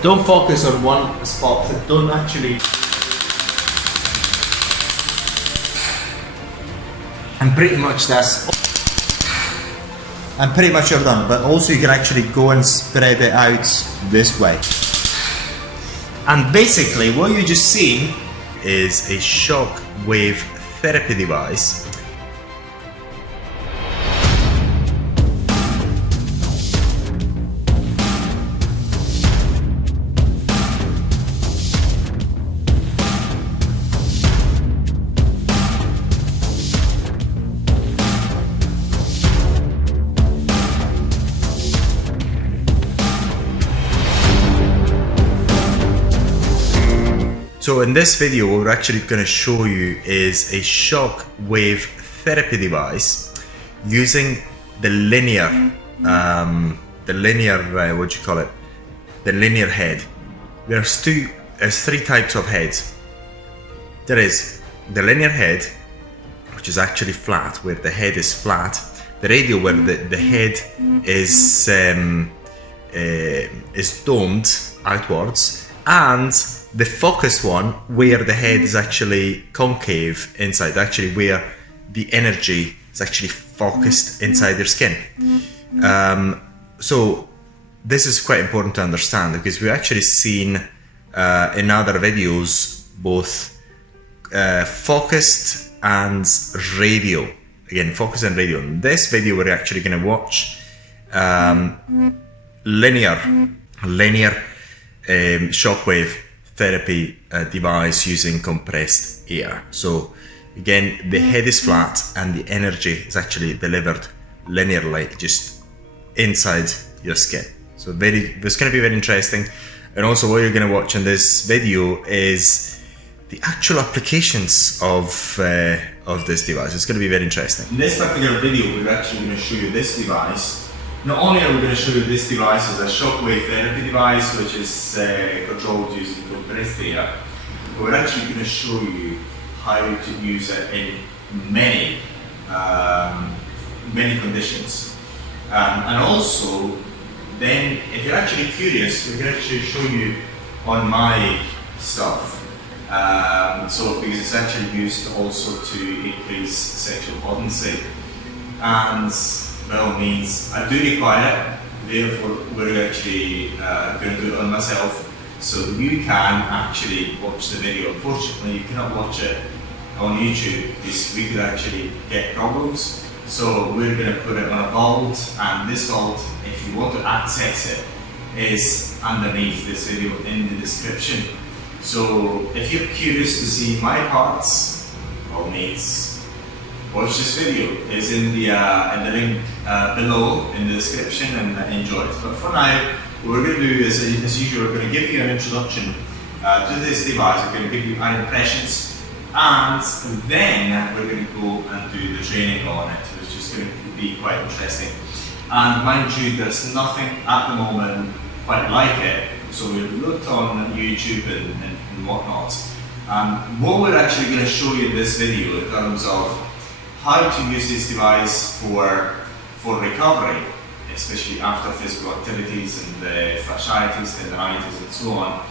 Don't focus on one spot. Don't actually. And pretty much that's. And pretty much you're done. But also you can actually go and spread it out this way. And basically what you just seen is a shock wave therapy device. So in this video, what we're actually going to show you is a shock wave therapy device using the linear, what do you call it? The linear head. There's three types of heads. There is the linear head, which is actually flat, where the head is flat. The radial, where the head is domed outwards, and the focused one, where the head is actually concave inside, actually where the energy is actually focused inside your skin. So this is quite important to understand, because we've actually seen in other videos both focused and radial. Again, focused and radial. In this video, we're actually going to watch linear shockwave therapy device using compressed air. So again, the head is flat and the energy is actually delivered linearly just inside your skin. So it's going to be very interesting. And also what you're going to watch in this video is the actual applications of this device. It's going to be very interesting. In this particular video, we're actually going to show you this device. Not only are we going to show you this device as a shockwave therapy device, which is controlled using compressed air, but we're actually going to show you how to use it in many conditions. And also, then if you're actually curious, we can actually show you on my stuff. So because it's actually used also to increase sexual potency. And by all means, I do require it, therefore we're actually going to do it on myself, so you can actually watch the video. Unfortunately, you cannot watch it on YouTube because we could actually get problems. So we're going to put it on a vault, and this vault, if you want to access it, is underneath this video in the description. So if you're curious to see my parts, by all means, watch this video. It's in the link below in the description, and enjoy it. But for now, what we're going to do is, as usual, we're going to give you an introduction to this device. We're going to give you our impressions, and then we're going to go and do the training on it, which is going to be quite interesting. And mind you, there's nothing at the moment quite like it. So we looked on YouTube and whatnot. What we're actually going to show you in this video in terms of how to use this device for recovery, especially after physical activities and fasciitis, tendinitis and so on,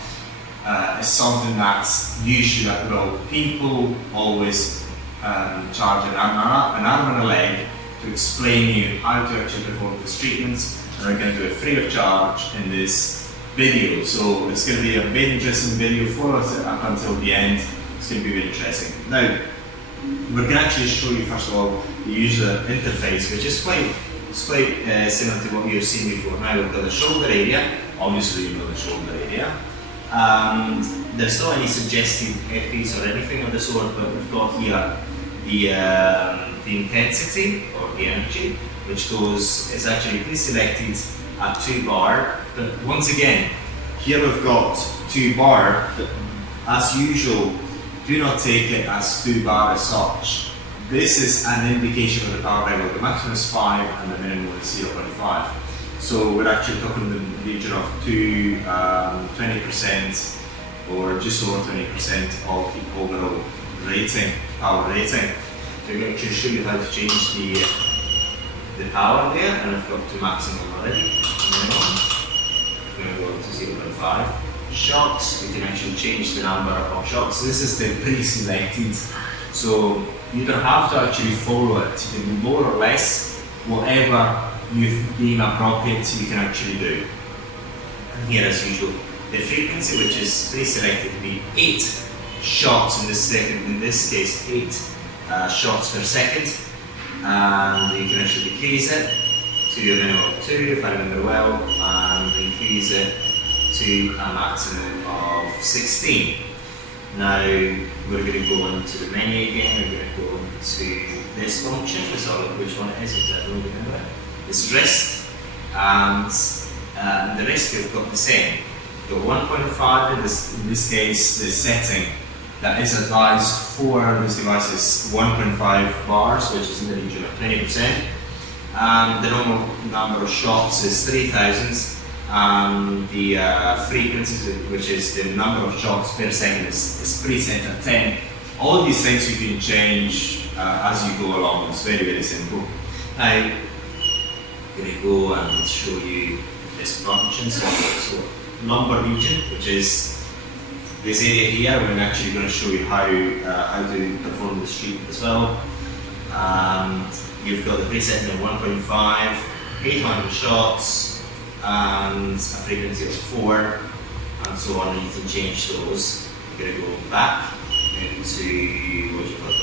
is something that you should, well, people always charge an arm and a leg to explain you how to actually perform these treatments, and we're going to do it free of charge in this video. So it's going to be a very interesting video for us up until the end. It's going to be very interesting. Now, we're going to actually show you first of all the user interface, which is quite similar to what you've seen before. Now we've got the shoulder area. Obviously you know the shoulder area. There's not any suggested headpiece or anything of the sort, but we've got here the intensity or the energy, which is actually pre-selected at 2 bar. But once again, here we've got 2 bar, but as usual, do not take it as 2 bar as such. This is an indication of the power level. The maximum is 5 and the minimum is 0.5. So we're actually talking in the region of 20% or just over 20% of the overall rating, power rating. So we're going to show you how to change the power there, and I've got to maximum already. We're going to go to 0.5. Shocks, we can actually change the number of shocks. This is the pre-selected, so you don't have to actually follow it. You can do more or less whatever you deem appropriate, you can actually do. And here, as usual, the frequency, which is pre-selected to be 8 shots in this case 8 shots per second, and you can actually decrease it to a minimum of 2 if I remember well, and increase it to a maximum of 16. Now we're going to go into the menu again, we're going to go into this function, let's have a look which one it is, because I don't remember it. It's wrist, and the wrist we've got the same. We've got 1.5 in this case, the setting that is advised for this device is 1.5 bars, which is in the region of 20%. And the normal number of shots is 3,000. And the frequency, which is the number of shots per second, is preset at 10. All these things you can change as you go along. It's very, very simple. Now, I'm going to go and show you this function. So number region, which is this area here. We're actually going to show you how to perform this treatment as well. And you've got the preset of 1.5, 800 shots, and a frequency of 4, and so on. And you can change those. You're going to go back into what you call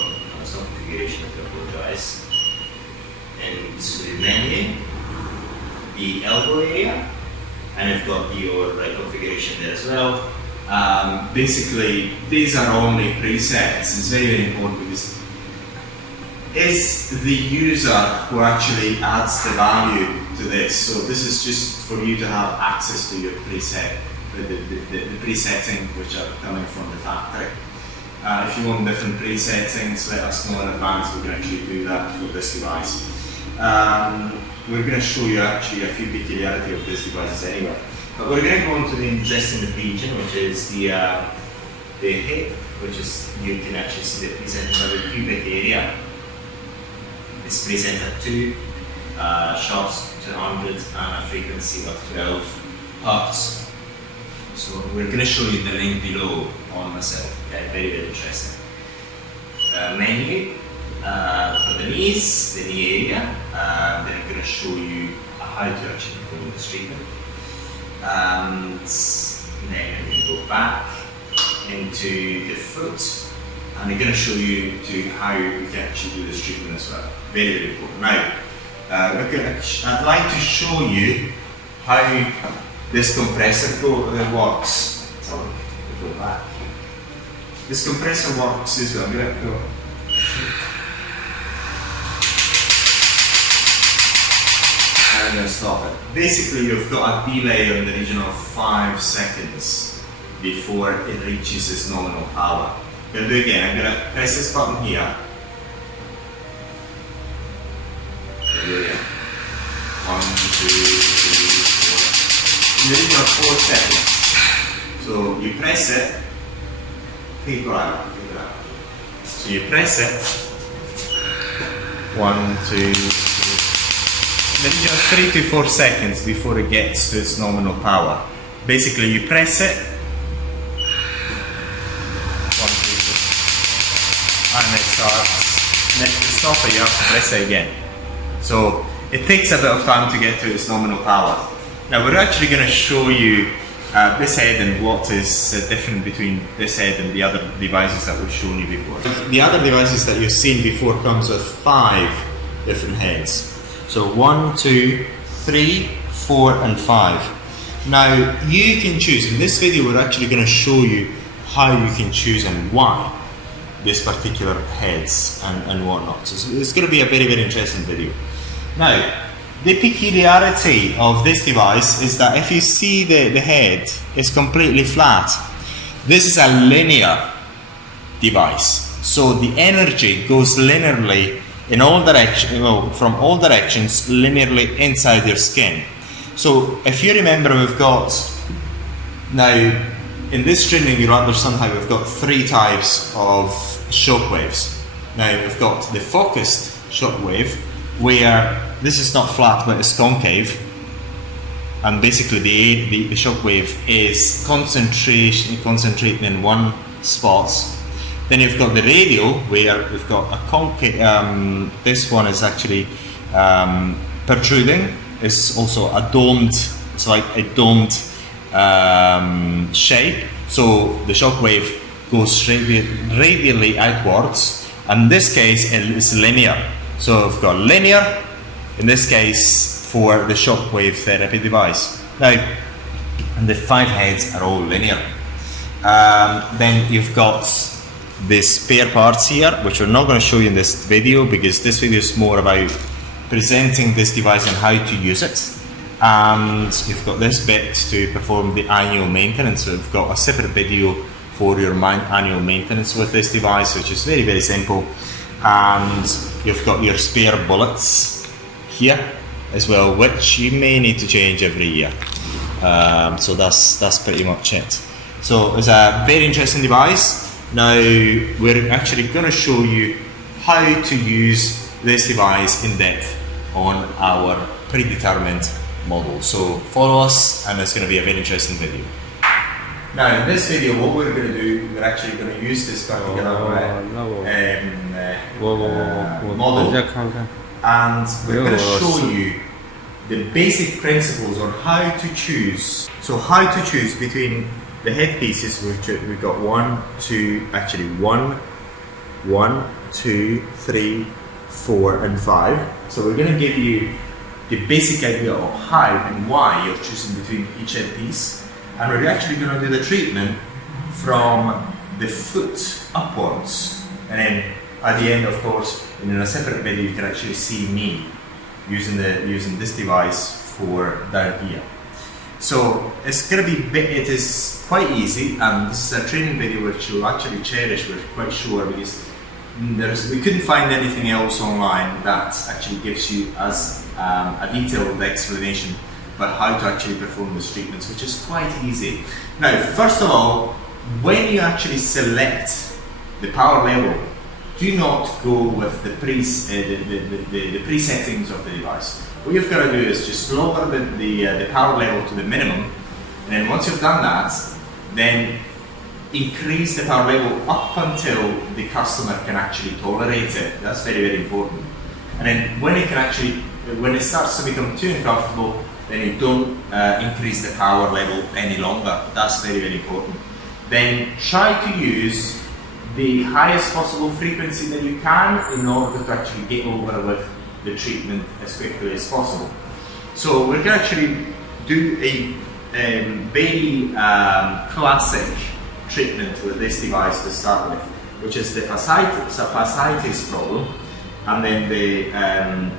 it's not configuration, I apologize. Into menu, the elbow area, and you've got your configuration there as well. Basically, these are only presets. It's very, very important because it's the user who actually adds the value to this. So this is just for you to have access to your preset, the presetting which are coming from the factory. If you want different presettings, let us know in advance. We can actually do that for this device. We're going to show you actually a few peculiarities of these devices anyway. But we're going to go into the interesting region, which is the hip, which is, you can actually see the preset by the pubic area. It's preset at 2 shots to 100 and a frequency of 12 hertz. So we're going to show you the link below on myself. Okay, very, very interesting. Menu for the knees, the knee area. Then I'm going to show you how to actually perform this treatment. And then I'm going to go back into the foot, and I'm going to show you how you can actually do this treatment as well. Very, very important. Now, I'd like to show you how this compressor works. So we'll go back. This compressor works as well. I'm going to go. And I'm going to stop it. Basically, you've got a delay in the region of 5 seconds before it reaches its nominal power. I'm going to do it again. I'm going to press this button here. There we go. 1, 2, 3, 4. In the region of 4 seconds. So you press it. Take it out. So you press it. 1, 2, 3. In the region of 3 to 4 seconds before it gets to its nominal power. Basically, you press it. 1, 2, 3. And it starts. And then to stop it, you have to press it again. So it takes a bit of time to get to its nominal power. Now we're actually going to show you this head and what is different between this head and the other devices that we've shown you before. The other devices that you've seen before comes with 5 different heads. So 1, 2, 3, 4 and 5. Now you can choose. In this video we're actually going to show you how you can choose and why this particular heads and whatnot. So it's going to be a very, very interesting video. Now, the peculiarity of this device is that if you see the head is completely flat. This is a linear device. So the energy goes linearly in all directions, from all directions, linearly inside your skin. So if you remember, we've got now in this training you'll understand how we've got 3 types of shockwaves. Now we've got the focused shockwave, where this is not flat but it's concave, and basically the shockwave is concentrating in one spot. Then you've got the radial, where we've got a concave. This one is actually protruding. It's also a domed. It's like a domed shape. So the shockwave goes radially outwards. And in this case, it's linear. So we've got linear. In this case, for the shockwave therapy device. Now, the 5 heads are all linear. Then you've got the spare parts here, which we're not going to show you in this video because this video is more about presenting this device and how to use it. And you've got this bit to perform the annual maintenance. So we've got a separate video for your annual maintenance with this device, which is very, very simple. And you've got your spare bullets here as well, which you may need to change every year. So that's pretty much it. So it's a very interesting device. Now we're actually going to show you how to use this device in depth on our predetermined model. So follow us, and it's going to be a very interesting video. Now in this video, what we're going to do, we're actually going to use this particular model, and we're going to show you the basic principles on how to choose. So how to choose between the headpieces, which we've got 1, 2, 3, 4 and 5. So we're going to give you the basic idea of how and why you're choosing between each headpiece, and we're actually going to do the treatment from the foot upwards, and then at the end, of course, in a separate video you can actually see me using this device for down here. So it's going to be, it is quite easy, and this is a training video which you'll actually cherish, we're quite sure, because we couldn't find anything else online that actually gives you as a detailed explanation about how to actually perform these treatments, which is quite easy. Now, first of all, when you actually select the power level, do not go with the presettings of the device. What you've got to do is just lower the power level to the minimum, and then once you've done that, then increase the power level up until the customer can actually tolerate it. That's very, very important. And then when it starts to become too uncomfortable, then you don't increase the power level any longer. That's very, very important. Then try to use the highest possible frequency that you can in order to actually get over with the treatment as quickly as possible. So we're going to actually do a very classic treatment with this device to start with, which is the fasciitis problem, and then the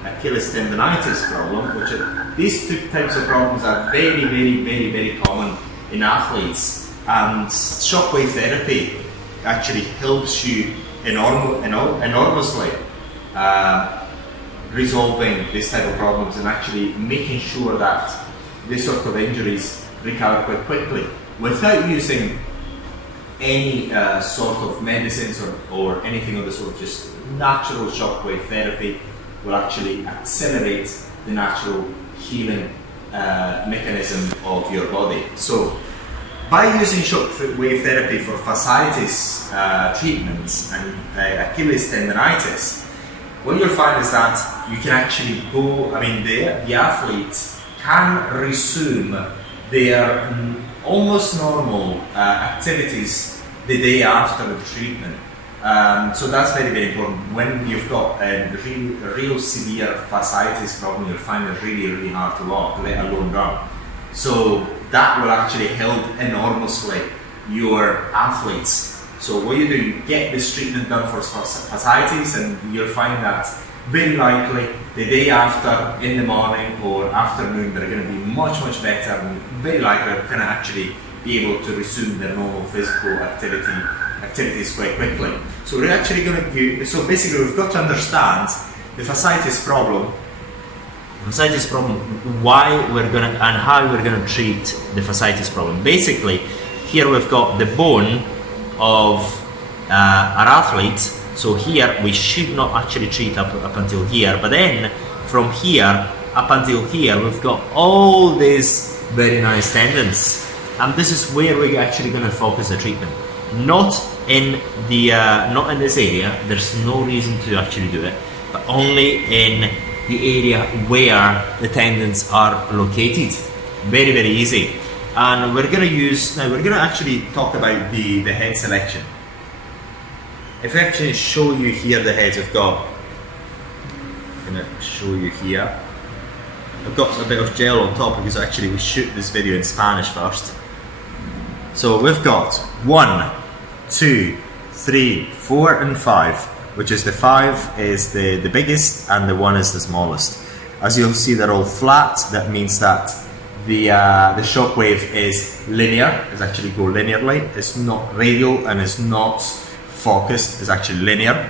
Achilles tendonitis problem, which these two types of problems are very, very, very, very common in athletes, and shockwave therapy actually helps you enormously resolving this type of problems and actually making sure that this sort of injuries recover quite quickly without using any sort of medicines or anything of the sort. Just natural shockwave therapy will actually accelerate the natural healing mechanism of your body. So by using shockwave therapy for fasciitis treatments and Achilles tendonitis, what you'll find is that you can actually the athlete can resume their almost normal activities the day after the treatment. So that's very, very important. When you've got a real severe fasciitis problem, you'll find it really, really hard to walk, let alone run. So that will actually help enormously your athletes. So what you do, you get this treatment done for fasciitis, and you'll find that very likely the day after, in the morning or afternoon, they're going to be much, much better, and very likely they're going to actually be able to resume their normal physical activities quite quickly. So we're actually going to do, so basically we've got to understand the fasciitis problem, why we're going to, and how we're going to treat the fasciitis problem. Basically, here we've got the bone of our athlete. So here we should not actually treat up until here, but then from here up until here we've got all these very nice tendons. And this is where we're actually going to focus the treatment. Not in this area. There's no reason to actually do it, but only in the area where the tendons are located. Very, very easy. And we're going to actually talk about the head selection. If I actually show you here the heads I've got, I'm going to show you here. I've got a bit of gel on top because actually we shoot this video in Spanish first. So we've got 1, 2, 3, 4 and 5, which is the 5 is the biggest and the 1 is the smallest. As you'll see, they're all flat. That means that the shockwave is linear, it's actually go linearly. It's not radial and it's not focused, it's actually linear.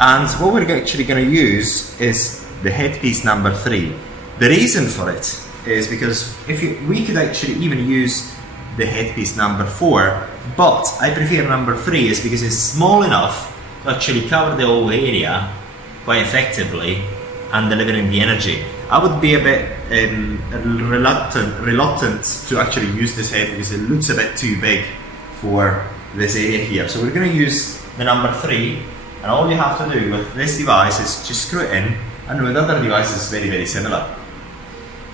And what we're actually going to use is the headpiece number 3. The reason for it is because we could actually even use the headpiece number 4, but I prefer number 3 is because it's small enough to actually cover the whole area quite effectively and delivering the energy. I would be a bit reluctant to actually use this head because it looks a bit too big for this area here. So we're going to use the number 3, and all you have to do with this device is just screw it in, and with other devices very, very similar.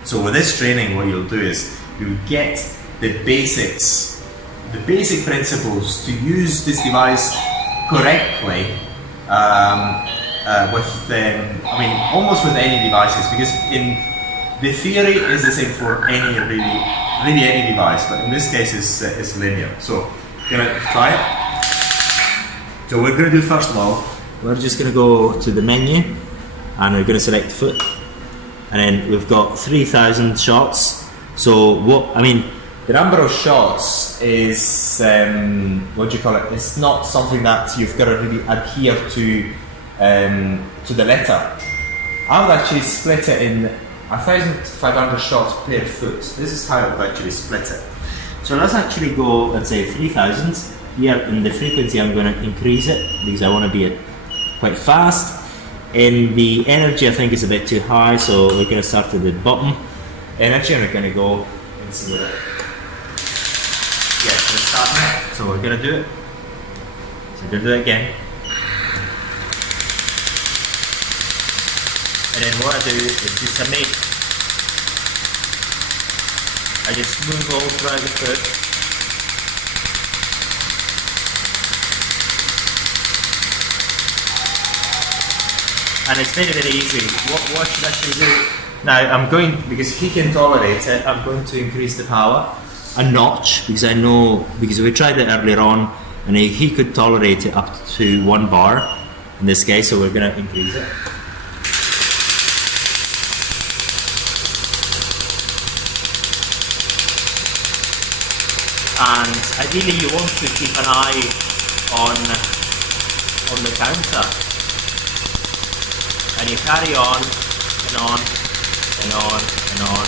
So with this training, what you'll do is you'll get the basics, the basic principles to use this device correctly almost with any devices, because in the theory is the same for any really any device, but in this case it's linear. So gonna try it. So we're gonna do, first of all, we're just gonna go to the menu and we're gonna select foot, and then we've got 3,000 shots. So the number of shots is it's not something that you've got to really adhere to the letter. I would actually split it in 1,500 shots per foot. This is how I would actually split it. So let's actually go, let's say 3,000. Here in the frequency I'm going to increase it because I want to be quite fast. In the energy I think it's a bit too high, so we're going to start at the bottom energy and we're going to go and see what it. Yeah, so start now. So we're going to do it. So we're going to do it again. And then what I do is just I just move all throughout the foot. And it's very, very easy. What should I actually do? Now I'm going, because he can tolerate it, I'm going to increase the power a notch, because I know, because we tried it earlier on and he could tolerate it up to 1 bar in this case, so we're going to increase it. And ideally you want to keep an eye on the counter, and you carry on and on and on and on.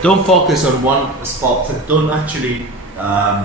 Don't focus on one spot. Don't actually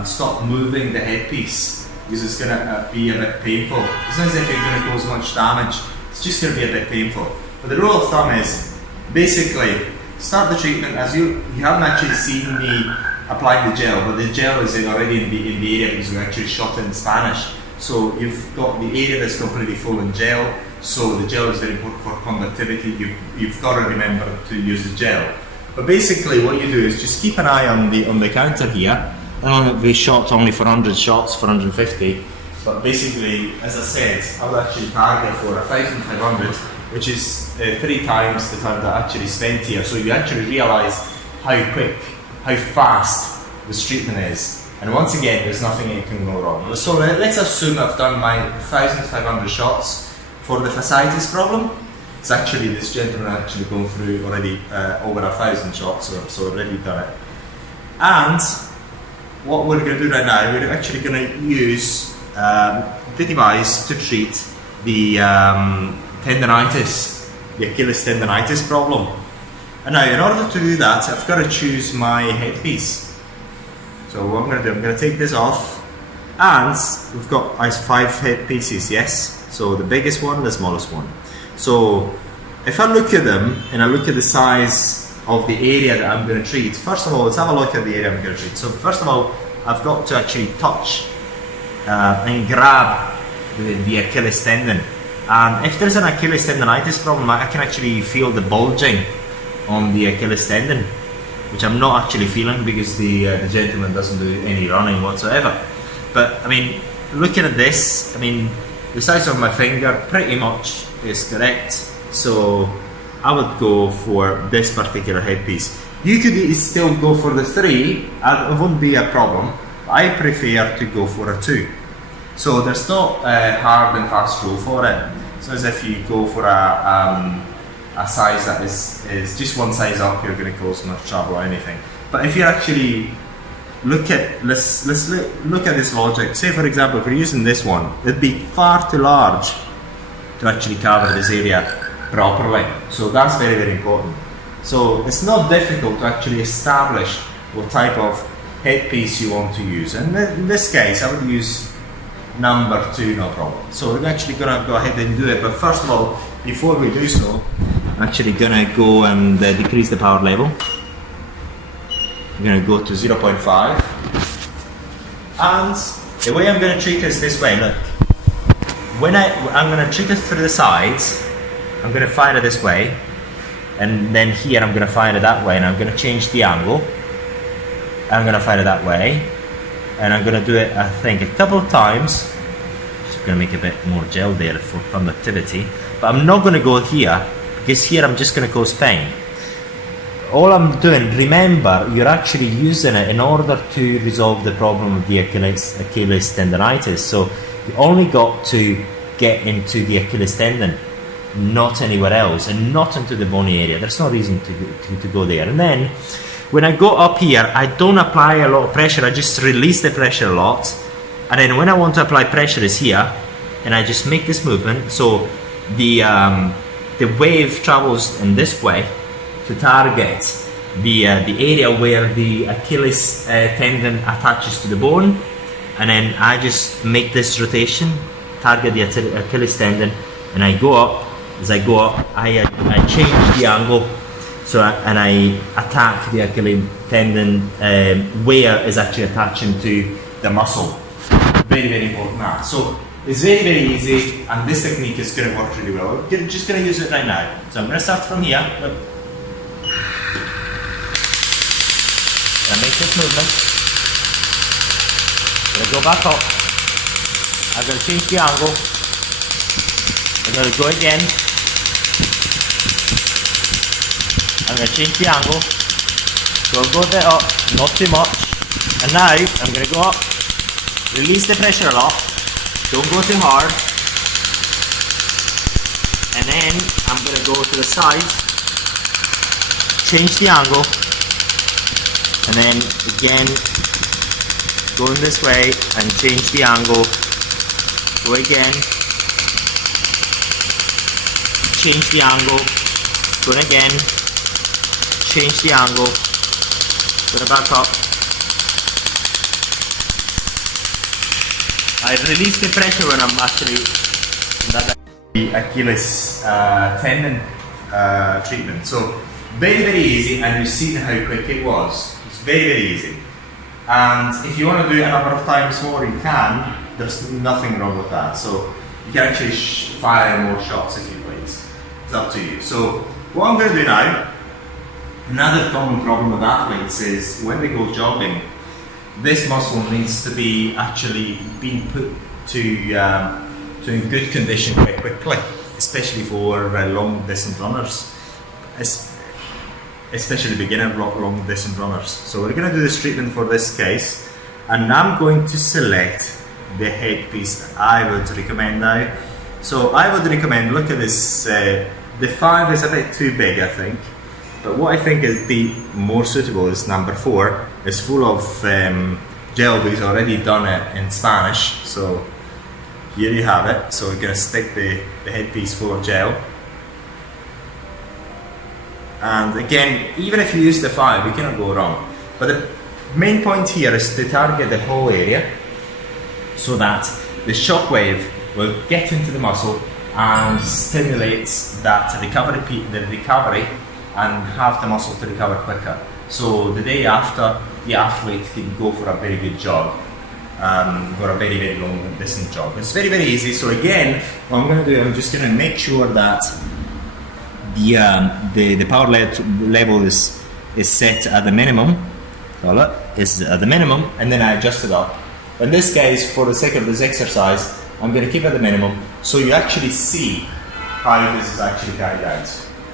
stop moving the headpiece, because it's going to be a bit painful. It's not as if you're going to cause much damage, it's just going to be a bit painful. But the rule of thumb is basically start the treatment as you haven't actually seen me apply the gel, but the gel is already in the area because we actually shot it in Spanish. So you've got the area that's completely full in gel, so the gel is very important for conductivity. You've got to remember to use the gel. But basically what you do is just keep an eye on the counter here. I don't know, we shot only for 100 shots, for 150, but basically, as I said, I would actually target for 1,500, which is 3 times the time that I actually spent here. So you actually realise how quick, how fast this treatment is. And once again, there's nothing that can go wrong. So let's assume I've done my 1,500 shots for the fasciitis problem. It's actually, this gentleman actually gone through already over 1,000 shots, so already done it. And what we're going to do right now, we're actually going to use the device to treat the tendonitis, the Achilles tendonitis problem. And now, in order to do that, I've got to choose my headpiece. So what I'm going to do, I'm going to take this off, and we've got 5 headpieces, yes? So the biggest one, the smallest one. So if I look at them, and I look at the size of the area that I'm going to treat. First of all, let's have a look at the area I'm going to treat. So first of all, I've got to actually touch and grab the Achilles tendon. And if there's an Achilles tendonitis problem, I can actually feel the bulging on the Achilles tendon, which I'm not actually feeling because the gentleman doesn't do any running whatsoever. But I mean, looking at this, I mean, the size of my finger pretty much is correct. So I would go for this particular headpiece. You could still go for the 3, and it wouldn't be a problem. I prefer to go for a 2. So there's no hard and fast rule for it. So as if you go for a size that is just one size up, you're going to cause much trouble or anything. But if you actually look at let's look at this logic. Say for example, if we're using this one, it'd be far too large to actually cover this area properly. So that's very, very important. So it's not difficult to actually establish what type of headpiece you want to use. And in this case, I would use number 2, no problem. So we're actually going to go ahead and do it. But first of all, before we do so, I'm actually going to go and decrease the power level. I'm going to go to 0.5. And the way I'm going to treat this way, look. When I'm going to treat it through the sides, I'm going to fire it this way, and then here I'm going to fire it that way, and I'm going to change the angle. I'm going to fire it that way, and I'm going to do it, I think, a couple of times. Just going to make a bit more gel there for conductivity, but I'm not going to go here, because here I'm just going to cause pain. All I'm doing, remember, you're actually using it in order to resolve the problem of the Achilles tendonitis. So you only got to get into the Achilles tendon, not anywhere else, and not into the bony area. There's no reason to go there. And then when I go up here, I don't apply a lot of pressure, I just release the pressure a lot. And then when I want to apply pressure is here, and I just make this movement. So the wave travels in this way to target the area where the Achilles tendon attaches to the bone. And then I just make this rotation, target the Achilles tendon, and I go up. As I go up, I change the angle, and I attack the Achilles tendon where is actually attaching to the muscle. Very, very important now. So it's very, very easy, and this technique is going to work really well. We're just going to use it right now. So I'm going to start from here. Look. I make this movement. I'm going to go back up. I'm going to change the angle. I'm going to go again. I'm going to change the angle. So I'll go a bit up, not too much. And now I'm going to go up, release the pressure a lot, don't go too hard. And then I'm going to go to the side, change the angle, and then again going this way and change the angle, go again, change the angle, go again, change the angle, go back up. I release the pressure when I'm actually the Achilles tendon treatment. So very, very easy, and you've seen how quick it was. It's very, very easy. And if you want to do it a number of times more, you can. There's nothing wrong with that. So you can actually fire more shots if you please. It's up to you. So what I'm going to do now, another common problem with athletes is when they go jogging, this muscle needs to be actually being put to in good condition quite quickly, especially for long distance runners, especially beginner long distance runners. So we're going to do this treatment for this case, and I'm going to select the headpiece that I would recommend now. So I would recommend, look at this, the 5 is a bit too big I think, but what I think is be more suitable is number 4. It's full of gel, because I've already done it in Spanish. So here you have it. So we're going to stick the headpiece full of gel. And again, even if you use the 5, you cannot go wrong. But the main point here is to target the whole area so that the shockwave will get into the muscle and stimulates that recovery and have the muscle to recover quicker. So the day after, the athlete can go for a very good jog, for a very, very long distance jog. It's very, very easy. So again, what I'm going to do, I'm just going to make sure that the power level is set at the minimum. Is at the minimum, and then I adjust it up. In this case, for the sake of this exercise, I'm going to keep it at the minimum, so you actually see how this is actually carried out.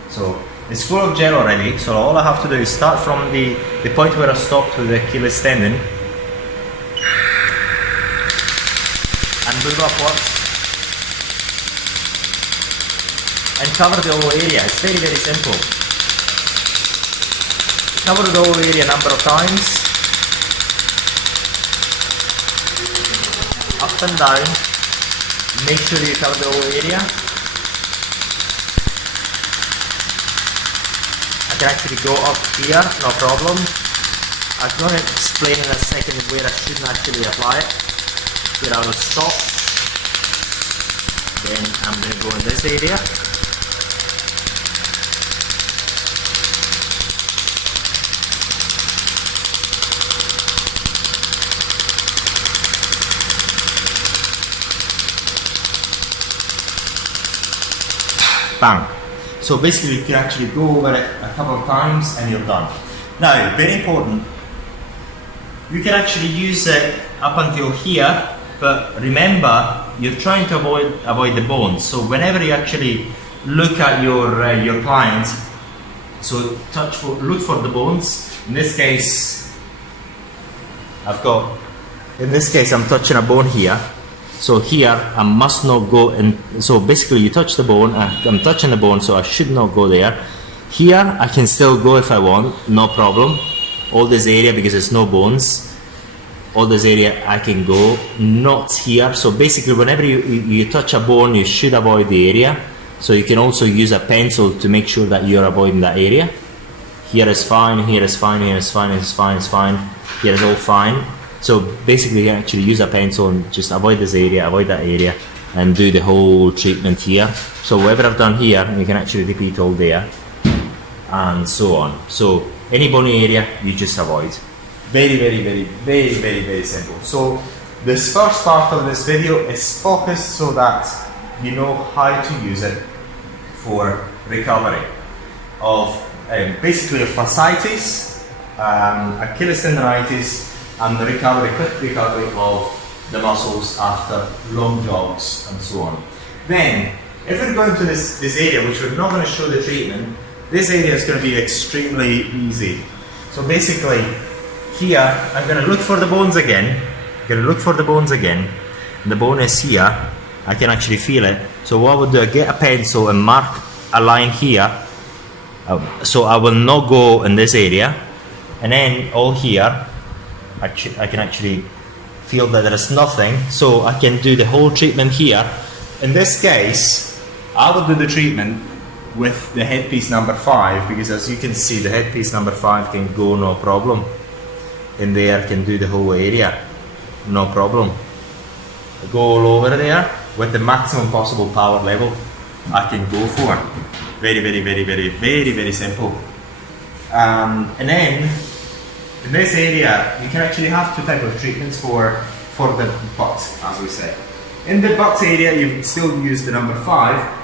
So it's full of gel already, so all I have to do is start from the point where I stopped with the Achilles tendon and move upwards and cover the whole area. It's very, very simple. Cover the whole area a number of times, up and down. Make sure you cover the whole area. I can actually go up here, no problem. I'm going to explain in a second where I shouldn't actually apply it. Here I will stop. Then I'm going to go in this area. Bang. So basically you can actually go over it a couple of times and you're done. Now, very important, you can actually use it up until here, but remember you're trying to avoid the bones. So whenever you actually look at your client, so look for the bones. In this case, I'm touching a bone here. So here I must not go in. So basically you touch the bone, I'm touching the bone, so I should not go there. Here I can still go if I want, no problem. All this area, because there's no bones, all this area I can go, not here. So basically whenever you touch a bone, you should avoid the area. So you can also use a pencil to make sure that you're avoiding that area. Here is fine, here is fine, here is fine, here is fine, it's fine, here is all fine. So basically you can actually use a pencil and just avoid this area, avoid that area, and do the whole treatment here. So whatever I've done here, you can actually repeat all there, and so on. So any bony area, you just avoid. Very, very, very, very, very, very simple. So this first part of this video is focused so that you know how to use it for recovery of basically of fasciitis, Achilles tendonitis, and the quick recovery of the muscles after long jogs and so on. Then, if we're going to this area, which we're not going to show the treatment, this area is going to be extremely easy. So basically, here, I'm going to look for the bones again. And the bone is here. I can actually feel it. So what I would do, I get a pencil and mark a line here. So I will not go in this area. And then all here, I can actually feel that there is nothing, so I can do the whole treatment here. In this case, I will do the treatment with the headpiece number 5, because as you can see, the headpiece number 5 can go no problem. In there, I can do the whole area, no problem. I go all over there with the maximum possible power level I can go for. Very, very, very, very, very, very simple. And then, in this area, you can actually have two types of treatments for the butt, as we say. In the butt area, you still use the number 5,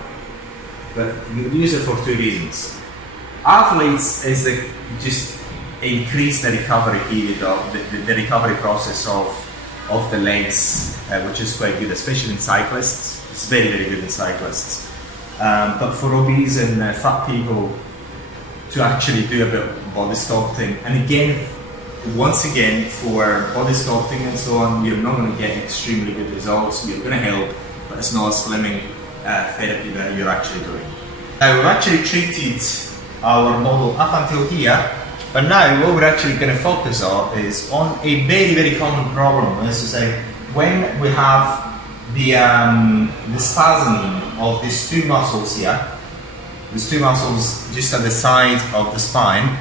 but you use it for 2 reasons. Athletes is just increase the recovery period of the recovery process of the legs, which is quite good, especially in cyclists. It's very, very good in cyclists. But for obese and fat people, to actually do a bit of body sculpting, and again, once again, for body sculpting and so on, you're not going to get extremely good results. You're going to help, but it's not a slimming therapy that you're actually doing. Now, we've actually treated our model up until here, but now what we're actually going to focus on is on a very, very common problem. As to say, when we have the spasm of these 2 muscles here, these 2 muscles just at the side of the spine,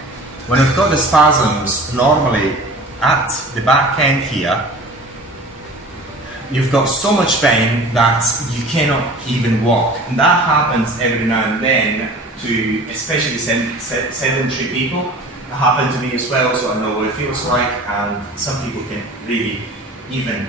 when we've got the spasms normally at the back end here, you've got so much pain that you cannot even walk. And that happens every now and then to especially sedentary people. It happened to me as well, so I know what it feels like, and some people can really even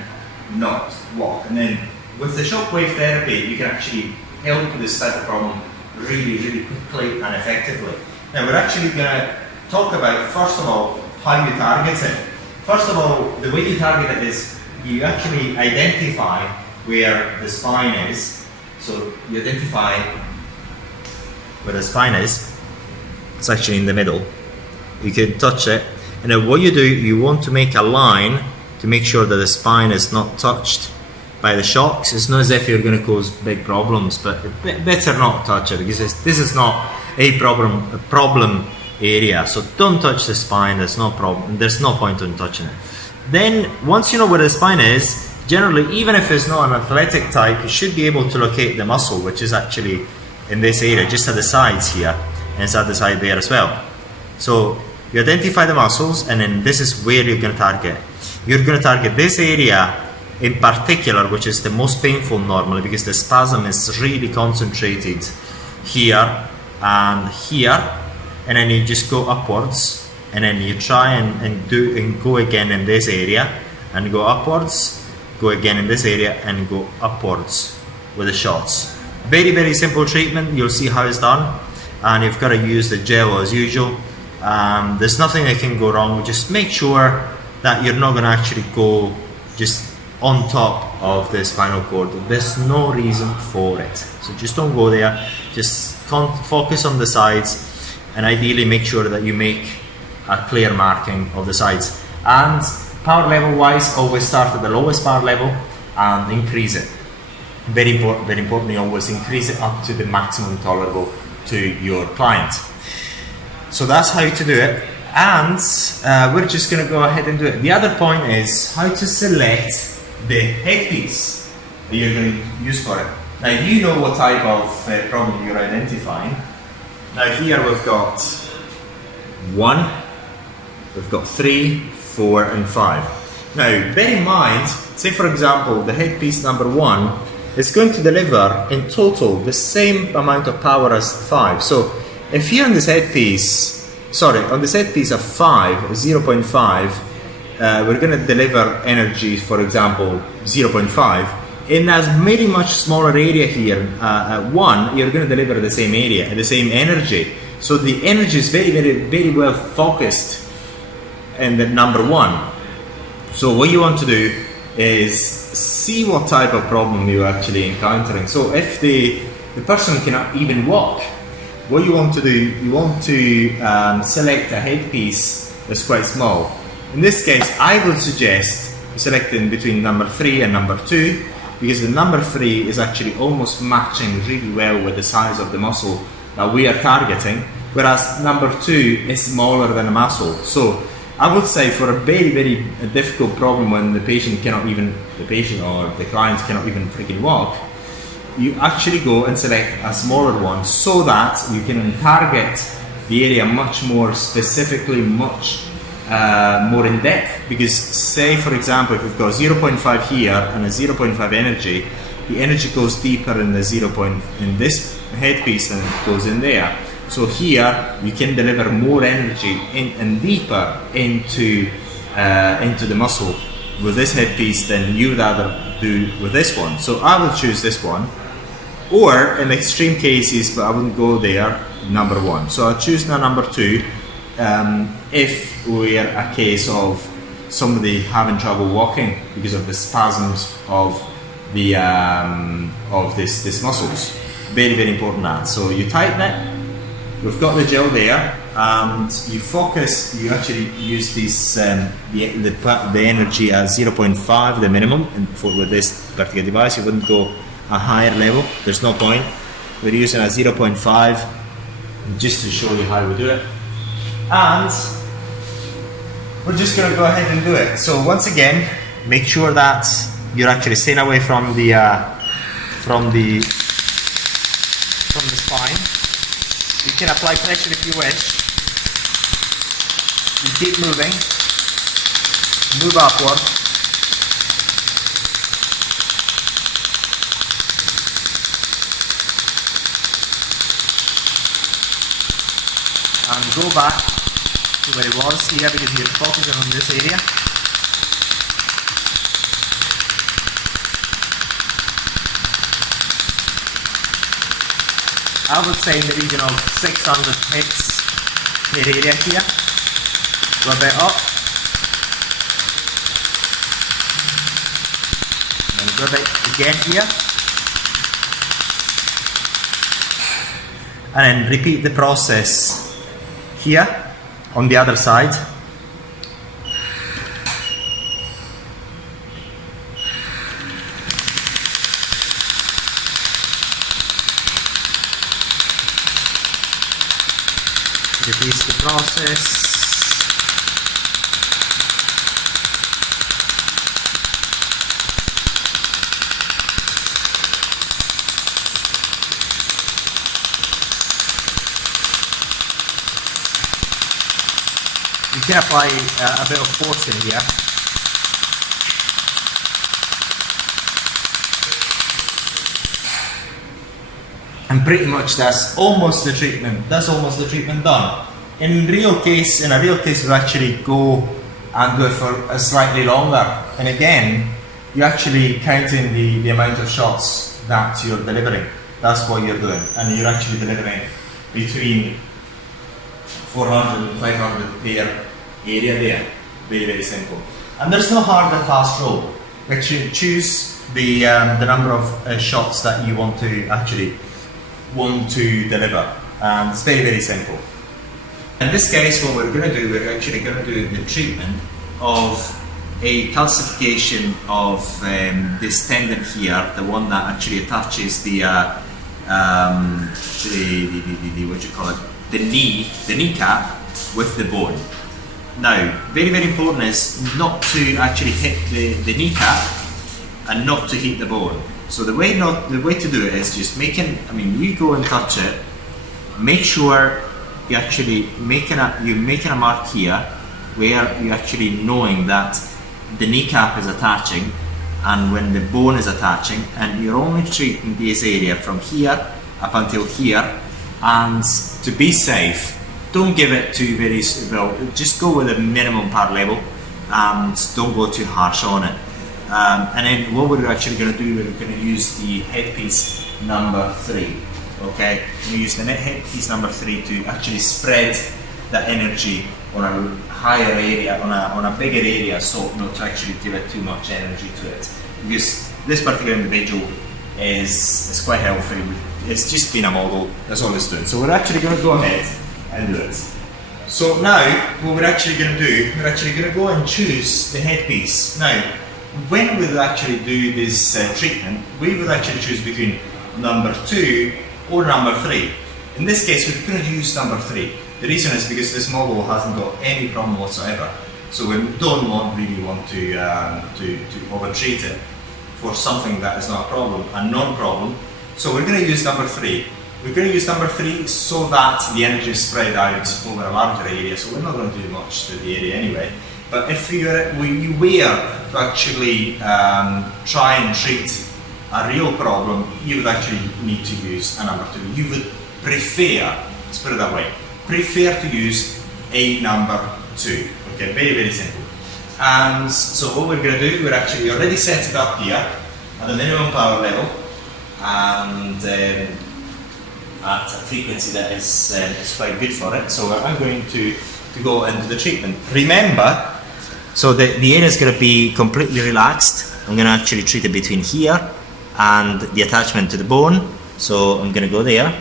not walk. And then with the shockwave therapy, you can actually help with this type of problem really, really quickly and effectively. Now we're actually going to talk about, first of all, how you target it. First of all, the way you target it is you actually identify where the spine is. So you identify where the spine is. It's actually in the middle. You can touch it, and then what you do, you want to make a line to make sure that the spine is not touched by the shocks. It's not as if you're going to cause big problems, but better not touch it, because this is not a problem area. So don't touch the spine. There's no problem. There's no point in touching it. Then once you know where the spine is, generally, even if it's not an athletic type, you should be able to locate the muscle, which is actually in this area, just at the sides here, and it's at the side there as well. So you identify the muscles, and then this is where you're going to target. You're going to target this area in particular, which is the most painful normally, because the spasm is really concentrated here and here, and then you just go upwards, and then you try and go again in this area, and go upwards, go again in this area, and go upwards with the shots. Very, very simple treatment. You'll see how it's done, and you've got to use the gel as usual. There's nothing that can go wrong. Just make sure that you're not going to actually go just on top of the spinal cord. There's no reason for it. So just don't go there. Just focus on the sides, and ideally make sure that you make a clear marking of the sides. And power level wise, always start at the lowest power level and increase it. Very importantly, always increase it up to the maximum tolerable to your client. So that's how to do it, and we're just going to go ahead and do it. The other point is how to select the headpiece that you're going to use for it. Now you know what type of problem you're identifying. Now here we've got 1, we've got 3, 4 and 5. Now bear in mind, say for example the headpiece number 1 is going to deliver in total the same amount of power as 5. So if here on this headpiece, on this headpiece of 5, 0.5, we're going to deliver energy, for example, 0.5. In a very much smaller area here, at 1, you're going to deliver the same area, the same energy. So the energy is very, very, very well focused in the number 1. So what you want to do is see what type of problem you're actually encountering. So if the person cannot even walk, what you want to do, you want to select a headpiece that's quite small. In this case, I would suggest selecting between number 3 and number 2, because the number 3 is actually almost matching really well with the size of the muscle that we are targeting, whereas number 2 is smaller than the muscle. So I would say for a very, very difficult problem when the patient cannot even, the patient or the client cannot even freaking walk, you actually go and select a smaller one so that you can target the area much more specifically, much more in depth. Because say for example, if we've got 0.5 here and a 0.5 energy, the energy goes deeper in the 0. In this headpiece than it goes in there. So here you can deliver more energy and deeper into the muscle with this headpiece than you'd rather do with this one. So I would choose this one, or in extreme cases, but I wouldn't go there, number 1. So I choose now number 2 if we're a case of somebody having trouble walking because of the spasms of the this muscles. Very, very important that. So you tighten it. We've got the gel there, and you focus. You actually use this the energy at 0.5, the minimum, and with this particular device, you wouldn't go a higher level. There's no point. We're using a 0.5 just to show you how we do it, and we're just going to go ahead and do it. So once again, make sure that you're actually staying away from the spine. You can apply pressure if you wish. You keep moving. Move upward. and go back to where it was here because you're focusing on this area. I would say in the region of 600 hits per area here. Go a bit up. And go a bit again here. And then repeat the process here on the other side. Repeat the process. You can apply a bit of force in here. And pretty much that's almost the treatment. That's almost the treatment done. In a real case, we actually go and do it for a slightly longer. And again, you're actually counting the amount of shots that you're delivering. That's what you're doing. And you're actually delivering between 400 and 500 per area there. Very, very simple. And there's no hard and fast rule. Actually, choose the number of shots that you want to deliver, and it's very, very simple. In this case, what we're going to do, we're actually going to do the treatment of a calcification of this tendon here, the one that actually attaches the what do you call it, the kneecap with the bone. Now, very, very important is not to actually hit the kneecap and not to hit the bone. So the way to do it is just you go and touch it, make sure you actually making a mark here where you actually knowing that the kneecap is attaching and when the bone is attaching, and you're only treating this area from here up until here. And to be safe, don't give it too very well, just go with a minimum power level and don't go too harsh on it. And then what we're actually going to do, we're going to use the headpiece number 3. Okay, we use the headpiece number 3 to actually spread the energy on a higher area, on a bigger area, so not to actually give it too much energy to it. Because this particular individual is quite healthy. It's just been a model. That's all it's doing. So we're actually going to go ahead and do it. So now what we're actually going to do, we're actually going to go and choose the headpiece. Now, when we actually do this treatment, we will actually choose between number 2 or number 3. In this case, we're going to use number 3. The reason is because this model hasn't got any problem whatsoever. So we don't really want to over-treat it for something that is not a problem, a non-problem. So we're going to use number 3. We're going to use number 3 so that the energy is spread out over a larger area. So we're not going to do much to the area anyway. But if you were to actually try and treat a real problem, you would actually need to use a number 2. You would prefer, let's put it that way, prefer to use a number 2. Okay, very, very simple. And so what we're going to do, we're actually already set it up here at the minimum power level and at a frequency that is quite good for it. So I'm going to go into the treatment. Remember, so the area is going to be completely relaxed. I'm going to actually treat it between here and the attachment to the bone. So I'm going to go there.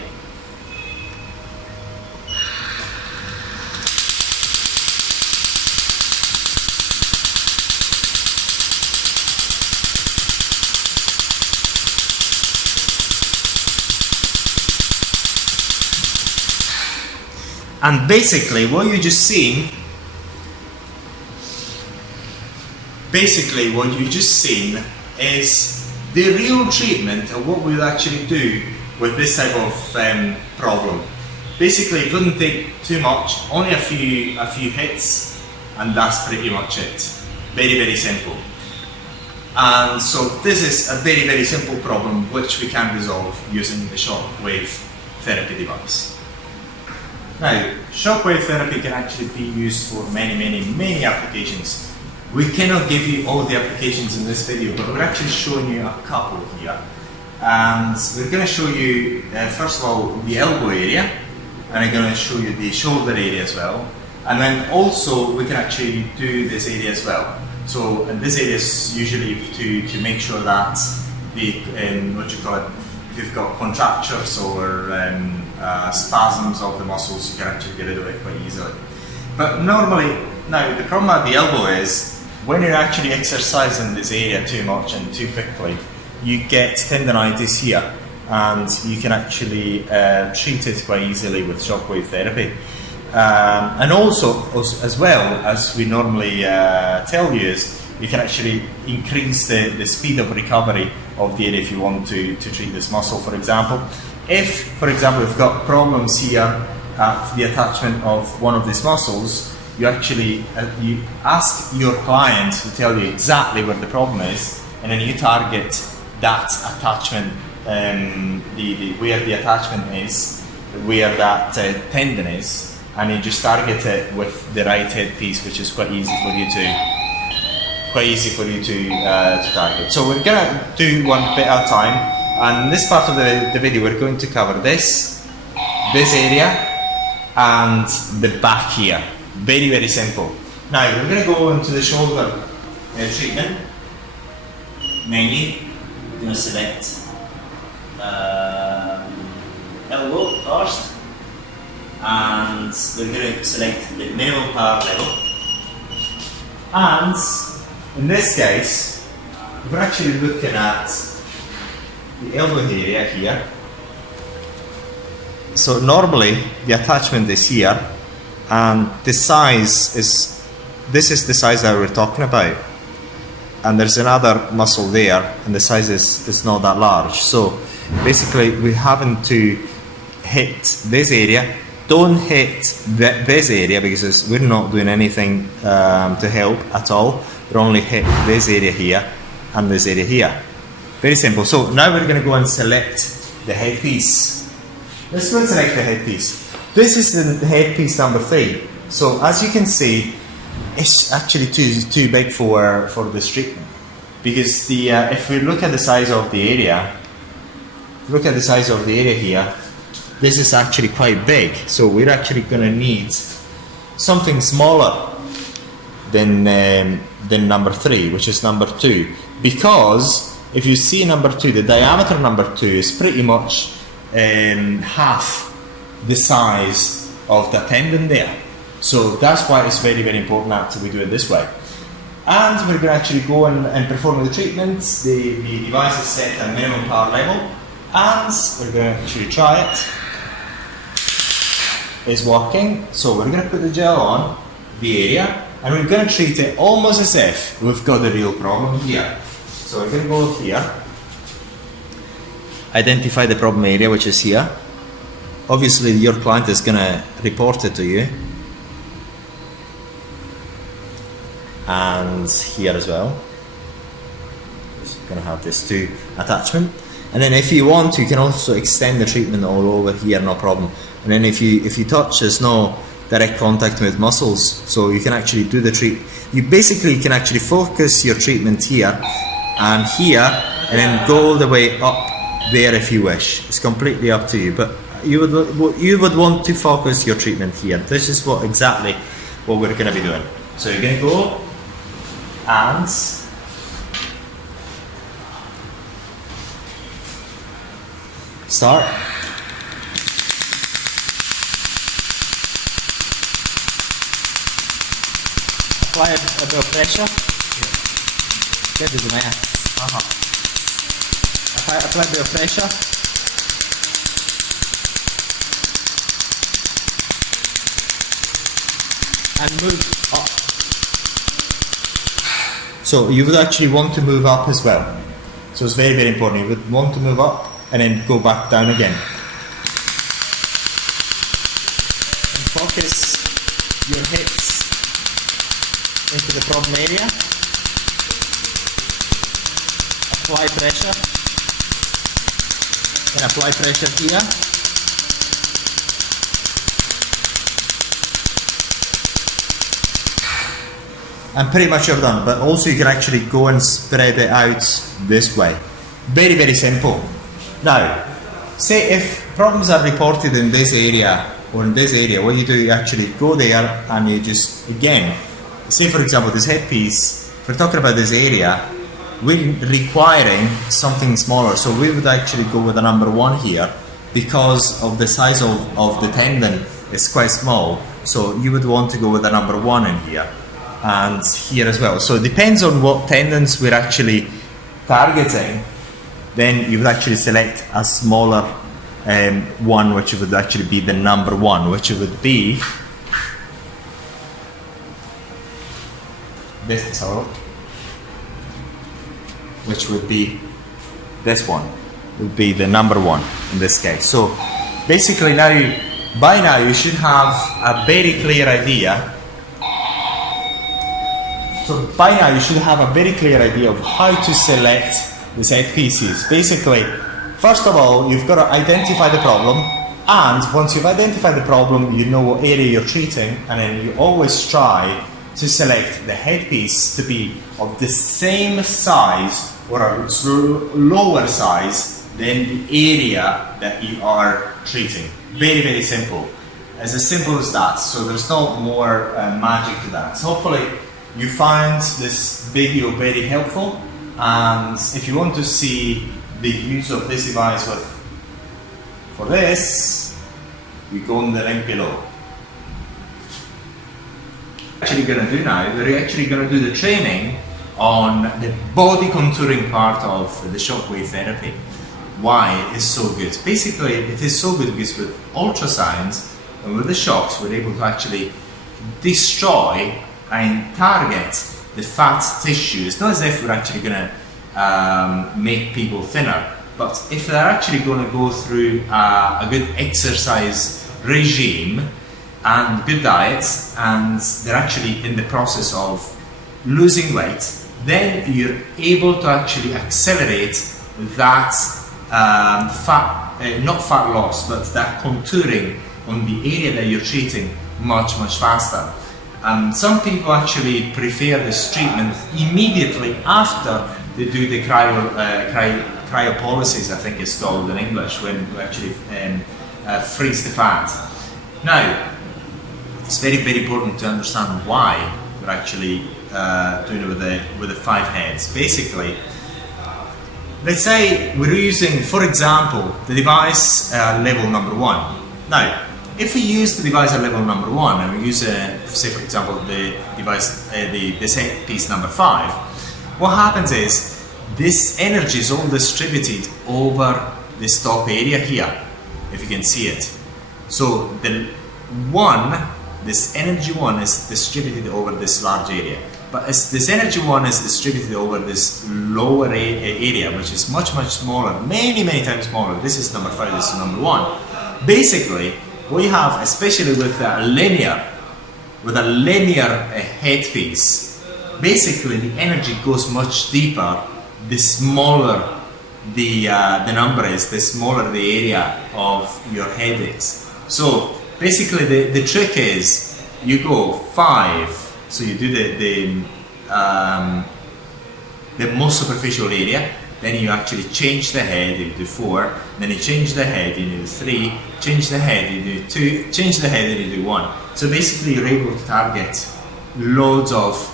And basically what you just seen is the real treatment of what we'll actually do with this type of problem. Basically, it wouldn't take too much, only a few hits, and that's pretty much it. Very, very simple. And so this is a very, very simple problem which we can resolve using the shockwave therapy device. Now, shockwave therapy can actually be used for many applications. We cannot give you all the applications in this video, but we're actually showing you a couple here. And we're going to show you, first of all, the elbow area, and I'm going to show you the shoulder area as well. And then also, we can actually do this area as well. So, and this area is usually to make sure that the, what you call it, if you've got contractures or spasms of the muscles, you can actually get rid of it quite easily. But normally, now the problem at the elbow is, when you're actually exercising this area too much and too quickly, you get tendinitis here, and you can actually treat it quite easily with shockwave therapy. And also, as well, as we normally tell you, is you can actually increase the speed of recovery of the area if you want to treat this muscle, for example. If, for example, you've got problems here at the attachment of one of these muscles, you actually you ask your client to tell you exactly where the problem is, and then you target that attachment, where the attachment is, where that tendon is, and you just target it with the right headpiece, which is quite easy for you to target. So we're gonna do one bit at a time, and in this part of the video we're going to cover this area and the back here. Very simple. Now we're going to go into the shoulder treatment menu. We're going to select elbow first, and we're going to select the minimum power level. And in this case, we're actually looking at the elbow area here. So normally the attachment is here, and the size is, this is the size that we're talking about, and there's another muscle there, and the size is not that large. So basically we're having to hit this area. Don't hit this area, because we're not doing anything to help at all. We're only hit this area here and this area here. Very simple. So now we're going to go and select the headpiece. Let's go and select the headpiece. This is the headpiece number 3. So as you can see, it's actually too big for this treatment, because the if we look at the size of the area, here, this is actually quite big. So we're actually going to need something smaller than number 3, which is number 2, because if you see number 2, the diameter number 2 is pretty much half the size of the tendon there. So that's why it's very important that we do it this way. And we're going to actually go and perform the treatments. The device is set at minimum power level, and we're going to actually try it. It's working. So we're going to put the gel on the area, and we're going to treat it almost as if we've got the real problem here. So we're going to go here, identify the problem area, which is here. Obviously your client is going to report it to you, and here as well. Just going to have this 2 attachment, and then if you want, you can also extend the treatment all over here, no problem. And then if you touch, there's no direct contact with muscles, so you can actually do the treat. You basically can actually focus your treatment here and here, and then go all the way up there if you wish. It's completely up to you, but you would want to focus your treatment here. This is exactly what we're going to be doing. So you're going to go and start. Apply a bit of pressure. Apply a bit of pressure. And move up. So you would actually want to move up as well. So it's very important. You would want to move up and then go back down again. And focus your hips into the problem area. Apply pressure. And apply pressure here. and pretty much you're done. But also you can actually go and spread it out this way. Very, very simple. Now, say if problems are reported in this area or in this area, what you do, you actually go there and you just, again, say for example this headpiece, if we're talking about this area, we're requiring something smaller, so we would actually go with a number 1 here because of the size of the tendon is quite small, so you would want to go with a number 1 in here and here as well. So it depends on what tendons we're actually targeting, then you would actually select a smaller one, which would actually be the number 1, which would be this, which would be this one, would be the number 1 in this case. So basically by now you should have a very clear idea. So by now you should have a very clear idea of how to select these headpieces. Basically, first of all, you've got to identify the problem, and once you've identified the problem, you know what area you're treating, and then you always try to select the headpiece to be of the same size or a lower size than the area that you are treating. Very, very simple. As simple as that. So there's no more magic to that. So hopefully you find this video very helpful, and if you want to see the use of this device for this, you go on the link below. Actually going to do now, we're actually going to do the training on the body contouring part of the shockwave therapy. Why it is so good? Basically, it is so good because with ultrasounds and with the shocks, we're able to actually destroy and target the fat tissue. It's not as if we're actually going to make people thinner, but if they're actually going to go through a good exercise regime and good diets, and they're actually in the process of losing weight, then you're able to actually accelerate that not fat loss, but that contouring on the area that you're treating much faster. Some people actually prefer this treatment immediately after they do the cryopolysis, I think it's called in English, when we actually freeze the fat. Now, it's very, very important to understand why we're actually doing it with the 5 heads. Basically, let's say we're using, for example, the device level number 1. Now, if we use the device at level number 1 and we use, say for example, the device, this headpiece number 5, what happens is this energy is all distributed over this top area here, if you can see it. So this energy 1 is distributed over this large area. But as this energy 1 is distributed over this lower area, which is much smaller, many times smaller. This is number 5, this is number 1. Basically, what you have, especially with a linear headpiece, basically the energy goes much deeper. The smaller the number is, the smaller the area of your head is. So basically the trick is you go 5. So you do the most superficial area, then you actually change the head, you do 4, then you change the head, you do 3, change the head, you do 2, change the head, and you do 1. So basically you're able to target loads of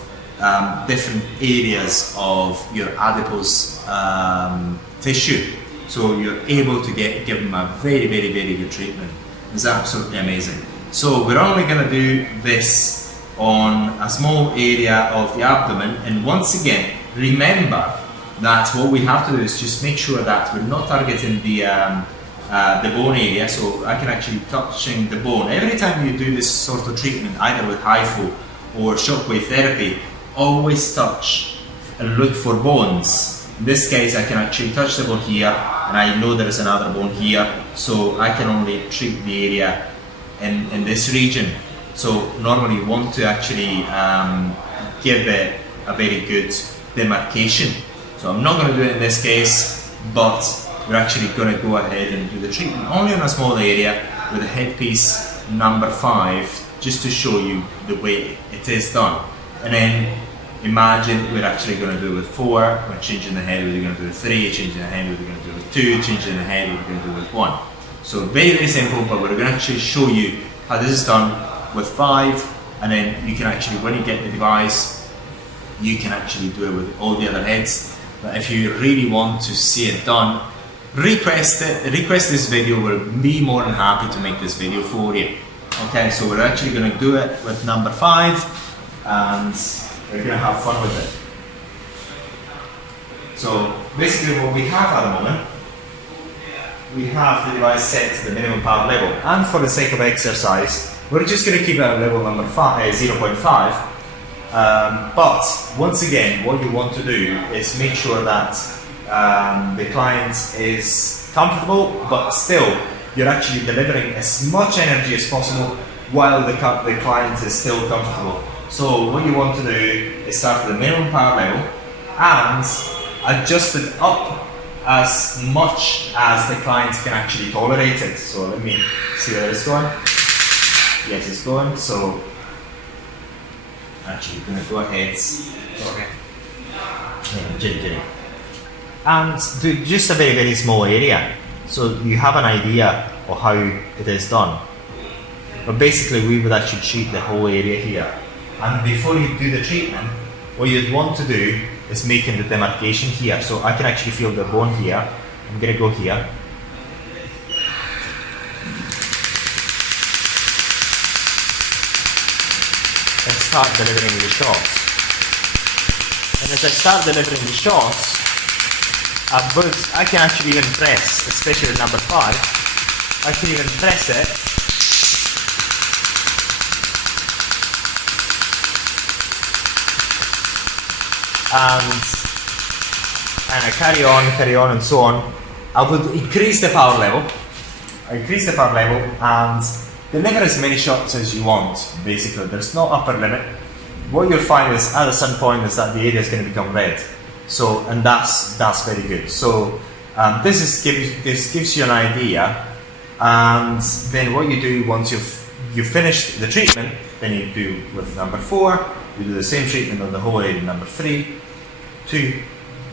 different areas of your adipose tissue. So you're able to give them a very good treatment. It's absolutely amazing. So we're only going to do this on a small area of the abdomen, and once again remember that what we have to do is just make sure that we're not targeting the bone area. So I can actually touching the bone. Every time you do this sort of treatment, either with Hifu or shockwave therapy, always touch and look for bones. In this case, I can actually touch the bone here, and I know there is another bone here, so I can only treat the area in this region. So normally you want to actually give it a very good demarcation. So I'm not going to do it in this case, but we're actually going to go ahead and do the treatment only on a small area with a headpiece number 5, just to show you the way it is done. And then imagine we're actually going to do it with 4, we're changing the head, we're going to do it with 3, changing the head, we're going to do it with 2, changing the head, we're going to do it with 1. So very, very simple, but we're going to actually show you how this is done with 5, and then you can actually, when you get the device, you can actually do it with all the other heads. But if you really want to see it done, request this video. We'll be more than happy to make this video for you. Okay, so we're actually going to do it with number 5, and we're going to have fun with it. So basically what we have at the moment, we have the device set to the minimum power level, and for the sake of exercise, we're just going to keep it at level number 0.5. But once again, what you want to do is make sure that the client is comfortable, but still you're actually delivering as much energy as possible while the client is still comfortable. So what you want to do is start with the minimum power level and adjust it up as much as the client can actually tolerate it. So let me see where it's going. Yes, it's going. So actually, we're going to go ahead. Okay. And do just a very, very small area, so you have an idea of how it is done. But basically, we would actually treat the whole area here. And before you do the treatment, what you'd want to do is making the demarcation here. So I can actually feel the bone here. I'm going to go here. And start delivering the shots. And as I start delivering the shots, I can actually even press, especially number 5, I can even press it and I carry on and so on. I would increase the power level. And deliver as many shots as you want, basically. There's no upper limit. What you'll find is at a certain point is that the area is going to become red. So, and that's very good. So this gives you an idea. And then what you do once you've finished the treatment, then you do with number 4, you do the same treatment on the whole area, number 3, 2,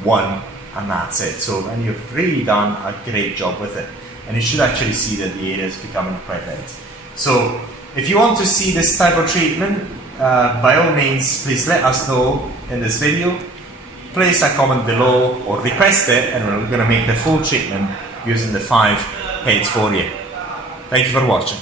1, and that's it. So, and you've really done a great job with it. And you should actually see that the area is becoming quite red. So, if you want to see this type of treatment, by all means, please let us know in this video. Place a comment below or request it, and we're going to make the full treatment using the 5 heads for you. Thank you for watching.